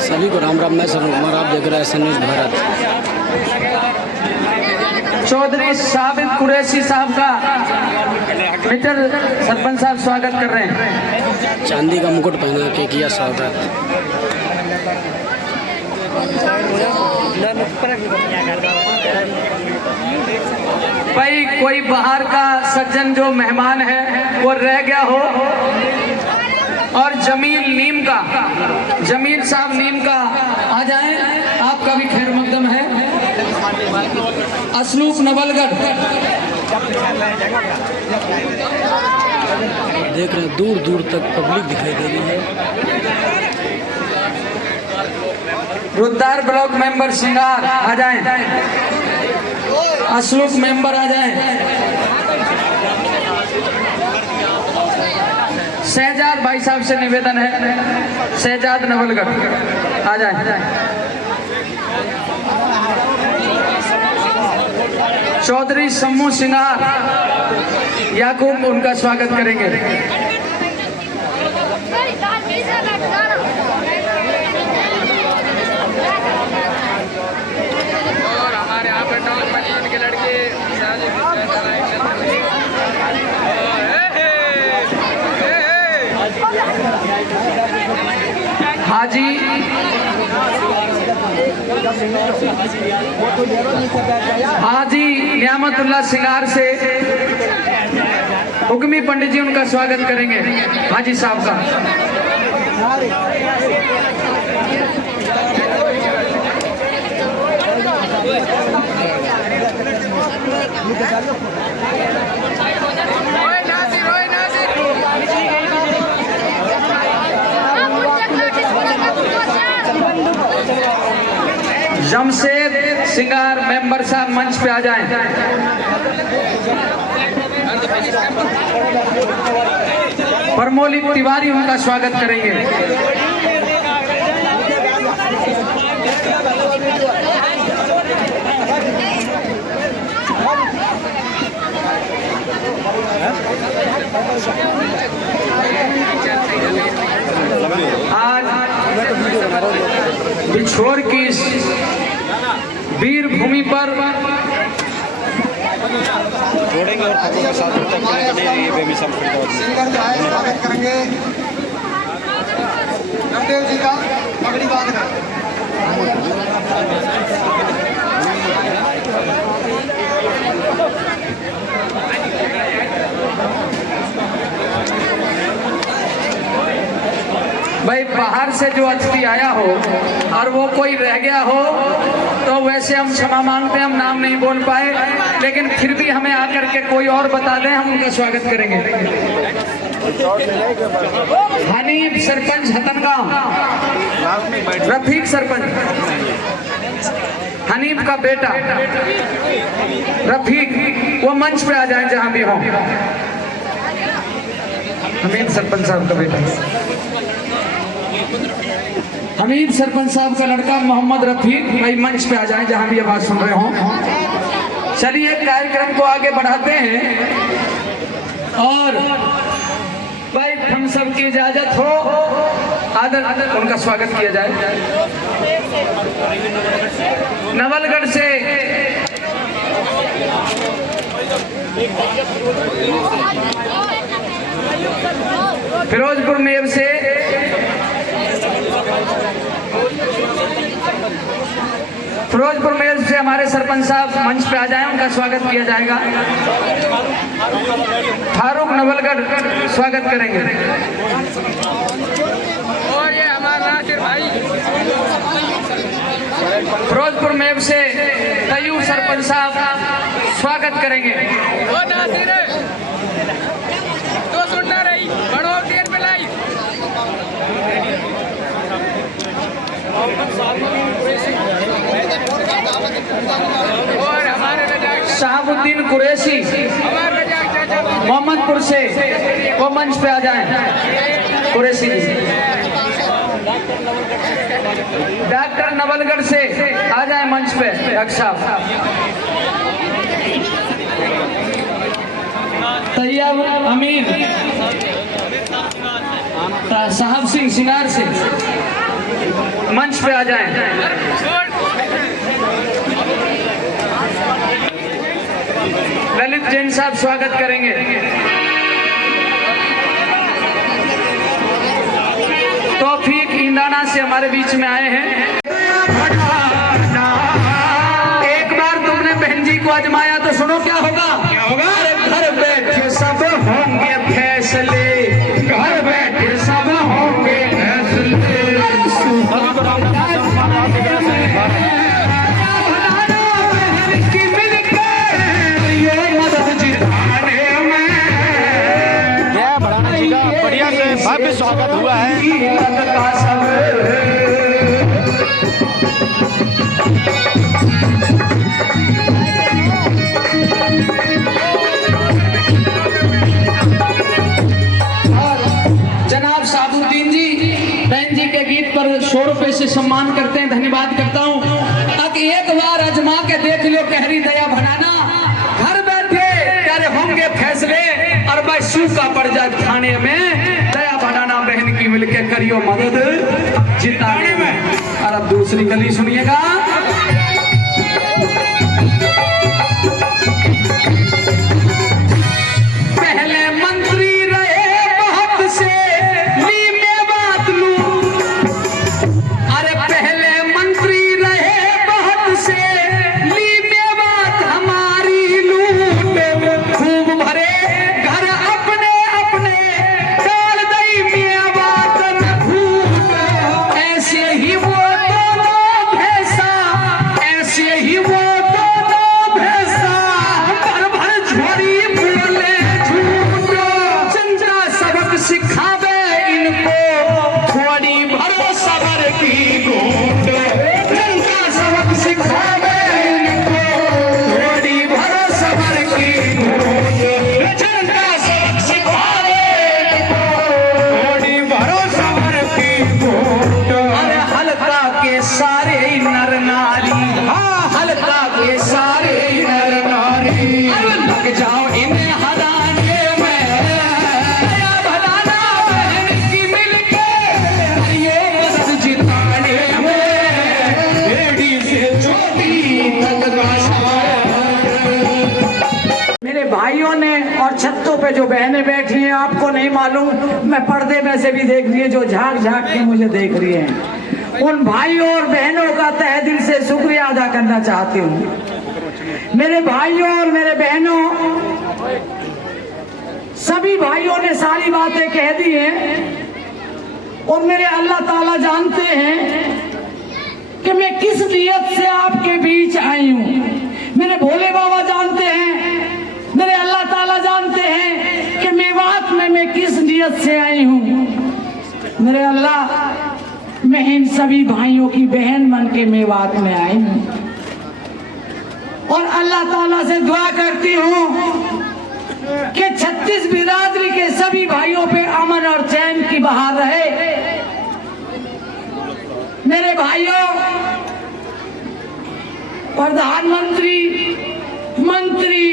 सभी को राम राम। मैं सर कुमार, आप देख रहे हैं सन न्यूज़ भारत। चौधरी साबित कुरैशी साहब का मित्र सरपंच साहब स्वागत कर रहे हैं। चांदी का मुकुट पहना के किया स्वागत। भाई कोई बाहर का सज्जन जो मेहमान है वो रह गया हो और जमील साहब नीम का आ जाएं, आपका भी खैर मकदम है। असलूफ नवलगढ़ देख रहे हैं दूर दूर तक पब्लिक दिखाई दे रही है। रुद्दार ब्लॉक मेंबर सिंगार आ जाएं, असलूफ मेंबर आ जाएं। शहजाद भाई साहब से निवेदन है, शहजाद नवलगढ़ आ जाए। चौधरी सम्मू सिंगार याकूब उनका स्वागत करेंगे। और हमारे यहाँ पे टॉप मजीद के लड़के हाजी नियामतुल्लाह सिंगार से हुक्मी पंडित जी उनका स्वागत करेंगे, हाजी साहब का। जमशेद सिंगार मेंबर साहब मंच पे आ जाएं। परमोली तिवारी उनका स्वागत करेंगे। आज बिछोर की इस वीर भूमि पर जोड़ेंगे और खबरों के साथ ये बेमिसाल स्वागत करेंगे। नवदेव जी का पगड़ी बांध कर भाई बाहर से जो अतिथि आया हो और वो कोई रह गया हो तो वैसे हम क्षमा मांगते हैं, हम नाम नहीं बोल पाए, लेकिन फिर भी हमें आकर के कोई और बता दें, हम उनका स्वागत करेंगे। हनीफ सरपंच हतनगांव, रफीक सरपंच, हनीफ का बेटा रफीक, वो मंच पे आ जाए जहां भी हो। हमीद सरपंच साहब का बेटा, हमीद सरपंच साहब का लड़का मोहम्मद रफीक, भाई मंच पे आ जाएं जहां भी आवाज सुन रहे हो। चलिए कार्यक्रम को आगे बढ़ाते हैं और भाई हम सब की इजाजत हो, आदर उनका स्वागत किया जाए। नवलगढ़ से फिरोजपुर मेव से हमारे सरपंच साहब मंच पे आ जाएं, उनका स्वागत किया जाएगा। फारूक नवलगढ़ स्वागत करेंगे। और ये हमारा नासिर भाई फिरोजपुर मेव से तैयूब सरपंच साहब स्वागत करेंगे। वो नासिर तो सुनना रही बड़ो देर में लाई। और हमारे शहाबुद्दीन कुरैशी मोहम्मदपुर से वो मंच पे आ जाएं, कुरैशी जी। डॉक्टर नवलगढ़ से आ जाए मंच पे डॉक्टर साहब। तैयब अमीन साहब सिंह सिंगार से मंच पे आ जाएं। ललित जैन साहब स्वागत करेंगे। तौफीक इंदाना से हमारे बीच में आए हैं। एक बार तुमने बहन जी को आजमाया तो सुनो क्या होगा। क्या होगा? घर बैठे सब होंगे फैसले, घर बैठे सब होंगे फैसले। बढ़िया से भव्य स्वागत हुआ है। जनाब साबुद्दीन जी बहन जी के गीत पर 100 रुपए से सम्मान करते हैं, धन्यवाद करता हूँ। ताकि एक बार आजमा के देख लो कहरी दया भनाना, घर बैठे करे होंगे फैसले और भाई सूखा पड़ जाए खाने में, दया भनाना बहन की मिलके करियो मदद जिताने में। और अब दूसरी गली सुनिएगा। पहले मंत्री रहे बहुत से ली में बात लू, अरे पहले मंत्री रहे बहुत से ली में बात हमारी लू, खूब भरे घर अपने अपने डाल दई में बात न खूब। ऐसे ही वो दोनों भैंसा, ऐसे ही वो दोनों भैंसा भर भर झोरी बोले झूठ। चंदा सबक सिखावे इनको थोड़ी भरोसा भर की घूट। चंदा सबक सिखावे इनको थोड़ी भरोसा भर की घूट। चंदा सबक सिखावे इनको थोड़ी भरोसा भर की घूट। अरे हल्का के सारे नर नारी, हल्का के सारे नर नारी, अरे लग जाओ इन्हें हराने में, दया भनाना बहन की मिलके ये मदद जिताने में, बेड़ी से चोटी तक का मेरे भाइयों ने और छत्तों पे जो बहनें बैठी हैं आपको नहीं मालूम, मैं पर्दे में से भी देख रही है जो झांक झांक के मुझे देख रही हैं। उन भाइयों और बहनों का तहे दिल से शुक्रिया अदा करना चाहती हूँ। मेरे भाइयों और मेरे बहनों, सभी भाइयों ने सारी बातें कह दी हैं और मेरे अल्लाह ताला जानते हैं कि मैं किस नियत से आपके बीच आई हूँ। मेरे भोले बाबा जानते हैं, मेरे अल्लाह ताला जानते हैं कि मेवात में मैं किस नियत से आई हूँ। मेरे अल्लाह, मैं इन सभी भाइयों की बहन बन के मेवात में आई हूँ और अल्लाह ताला से दुआ करती हूँ कि 36 बिरादरी के सभी भाइयों पे अमन और चैन की बहार रहे। मेरे भाइयों, प्रधानमंत्री, मंत्री,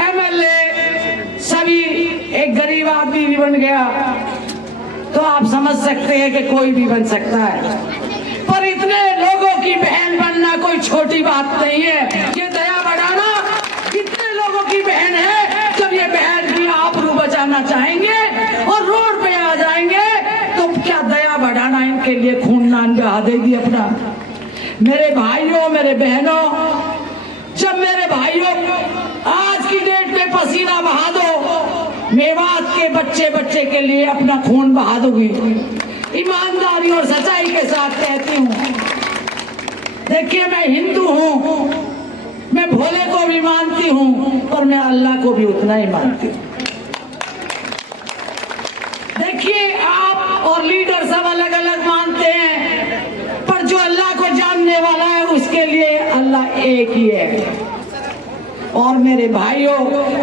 एमएलए सभी एक गरीब आदमी भी बन गया तो आप समझ सकते हैं कि कोई भी बन सकता है। पर इतने लोगों की बहन बनना कोई छोटी बात नहीं है। ये दया बढ़ाना कितने लोगों की बहन है, जब ये बहन की आबरू बचाना चाहेंगे और रोड पे आ जाएंगे तो क्या दया बढ़ाना इनके लिए खूनदान बहा देगी अपना। मेरे भाइयों, मेरे बहनों, जब मेरे भाइयों आज की डेट में पसीना बहा दो, मेवात के बच्चे बच्चे के लिए अपना खून बहा दोगी, ईमानदारी और सच्चाई के साथ कहती हूँ। देखिए, मैं हिंदू हूँ, मैं भोले को भी मानती हूँ और मैं अल्लाह को भी उतना ही मानती हूँ। देखिए, आप और लीडर सब अलग अलग मानते हैं, पर जो अल्लाह को जानने वाला है उसके लिए अल्लाह एक ही है। और मेरे भाइयों,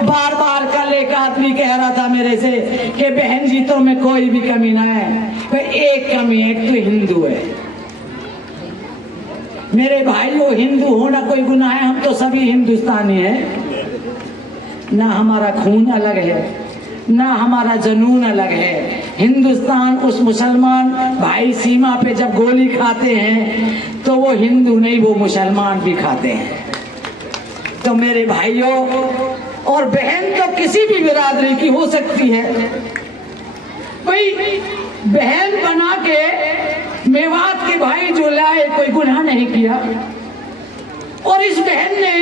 बार बार कल एक आदमी कह रहा था मेरे से कि बहन जी तो में कोई भी कमी ना है, तो एक कमी है, एक तो हिंदू है। मेरे भाइयों, हिंदू होना कोई गुनाह है? हम तो सभी हिंदुस्तानी हैं। ना हमारा खून अलग है, ना हमारा जुनून अलग है। हिंदुस्तान उस मुसलमान भाई सीमा पे जब गोली खाते हैं तो वो हिंदू नहीं, वो मुसलमान भी खाते हैं। तो मेरे भाइयों और बहन तो किसी भी बिरादरी की हो सकती है। भाई बहन बना के मेवात के भाई जो लाए कोई गुनाह नहीं किया, और इस बहन ने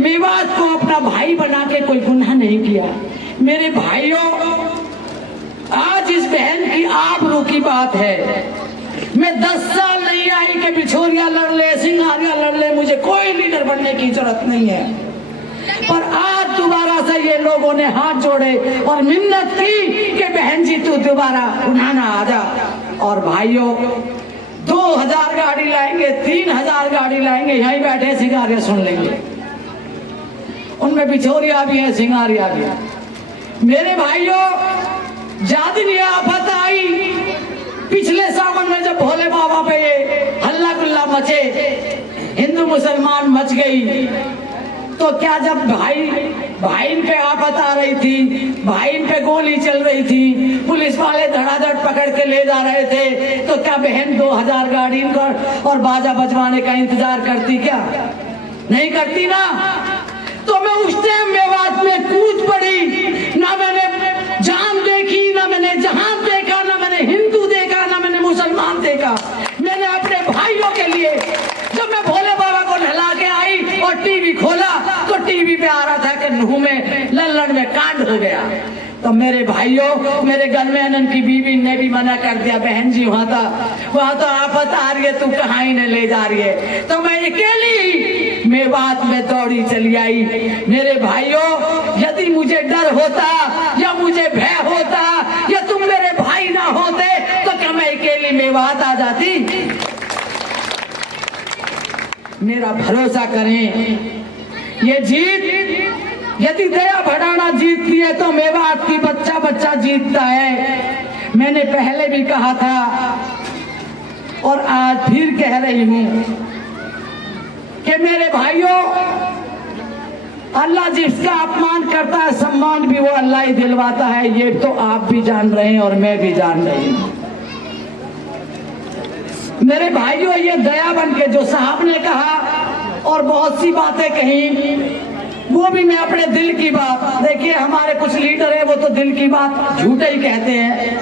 मेवात को अपना भाई बना के कोई गुनाह नहीं किया। मेरे भाइयों, आज इस बहन की आबरू की बात है। मैं 10 साल नहीं आई कि बिछोरिया लड़ ले, सिंगारिया लड़ ले, मुझे कोई लीडर बनने की जरूरत नहीं है। पर आज दोबारा से ये लोगों ने हाथ जोड़े और मिन्नत की कि बहन जी तू दोबारा उठाना आ जा। और भाइयों 2000 गाड़ी लाएंगे, 3000 गाड़ी लाएंगे, यहीं बैठे सिंगारिया सुन लेंगे। उनमें बिछोरिया भी है, सिंगारिया भी है। मेरे भाइयों, जादिनी आफत आई पिछले सावन में, जब भोले बाबा पे ये हल्ला गुल्ला मचे, हिंदू मुसलमान मच गई। तो क्या जब भाई पे आफत आ रही थी, भाई पे गोली चल रही थी, पुलिस वाले धड़ाधड़ पकड़ के ले जा रहे थे, तो क्या बहन 2000 गाड़ी और बाजा बजवाने का इंतजार करती? क्या नहीं करती ना। तो मैं उस टाइम मेवात में कूद पड़ी। ना मैंने जान देखी, ना मैंने जहान देखा, ना मैंने हिंदू देखा, ना मैंने मुसलमान देखा। मैंने अपने भाइयों के लिए, जब मैं भोले बाबा को नहला के आई और टीवी खोला तो टीवी पे आ रहा था कि नूह में लल्लन में कांड हो गया। तो मेरे भाइयों, मेरे गनमैन की बीवी ने भी मना कर दिया, बहन जी वहां तो आफत आ रही है, तू कहाँ ही नहीं ले जा रही है। तो मैं अकेली मेवात में दौड़ी चली आई। मेरे भाइयों, यदि मुझे डर होता या मुझे भय होता या तुम मेरे भाई ना होते तो क्या मैं अकेली मेवात आ जाती? मेरा भरोसा करें, ये जीत यदि दया भड़ाना जीतती है तो मेवात की बच्चा बच्चा जीतता है। मैंने पहले भी कहा था और आज फिर कह रही हूं कि मेरे भाइयों, अल्लाह जिसका अपमान करता है सम्मान भी वो अल्लाह ही दिलवाता है। ये तो आप भी जान रहे हैं और मैं भी जान रही हूं। मेरे भाइयों, ये दया बन के जो साहब ने कहा और बहुत सी बातें कही, वो भी मैं अपने दिल की बात, देखिए हमारे कुछ लीडर है वो तो दिल की बात झूठे ही कहते हैं,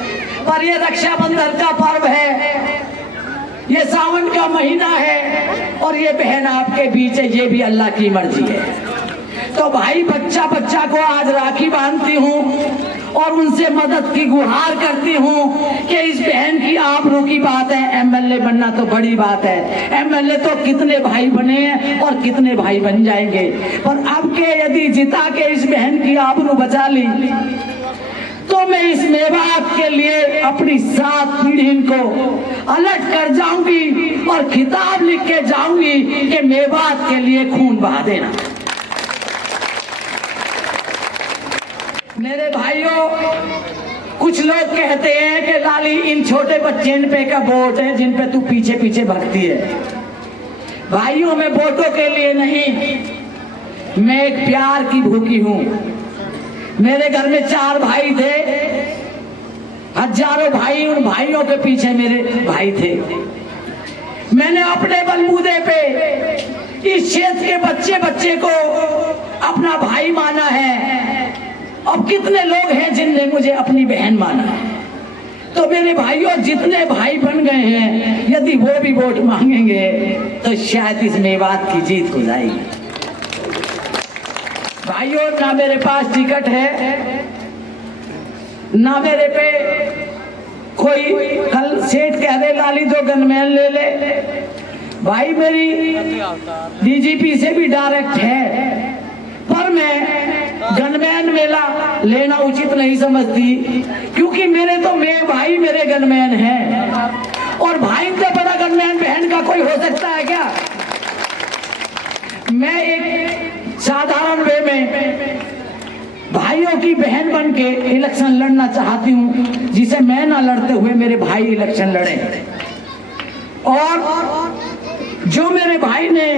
पर ये रक्षाबंधन का पर्व है, ये सावन का महीना है और ये बहन आपके बीच है, ये भी अल्लाह की मर्जी है। तो भाई बच्चा बच्चा को आज राखी बांधती हूँ और उनसे मदद की गुहार करती हूँ कि इस बहन की आबरू की बात है। एमएलए बनना तो बड़ी बात है, एमएलए तो कितने भाई बने हैं और कितने भाई बन जाएंगे, पर अब के यदि जिता के इस बहन की आबरू बचा ली तो मैं इस मेवात के लिए अपनी 7 पीढ़ी को अलर्ट कर जाऊंगी और खिताब लिख के जाऊंगी कि मेवात के लिए खून बहा देना। मेरे भाइयों, कुछ लोग कहते हैं कि लाली इन छोटे बच्चे इन पे का वोट है जिन पे तू पीछे पीछे भगती है। भाइयों, मैं वोटों के लिए नहीं, मैं एक प्यार की भूखी हूं। मेरे घर में 4 भाई थे, हजारों भाई, उन भाइयों के पीछे मेरे भाई थे। मैंने अपने बलबूते पे इस क्षेत्र के बच्चे बच्चे को अपना भाई माना है। अब कितने लोग हैं जिनने मुझे अपनी बहन माना है। तो मेरे भाइयों, जितने भाई बन गए हैं, यदि वो भी वोट मांगेंगे तो शायद इस मेवात की जीत हो जाएगी। भाइयों, ना मेरे पास टिकट है, ना मेरे पे कोई कल सेठ कह दे लाली 2 गनमैन ले ले। भाई मेरी डीजीपी से भी डायरेक्ट है, पर मैं गनमैन मेला लेना उचित नहीं समझती, क्योंकि मेरे भाई मेरे गनमैन हैं और भाई से बड़ा गनमैन बहन का कोई हो सकता है क्या? मैं एक साधारण वे में भाइयों की बहन बन के इलेक्शन लड़ना चाहती हूँ, जिसे मैं ना लड़ते हुए मेरे भाई इलेक्शन लड़े। और जो मेरे भाई ने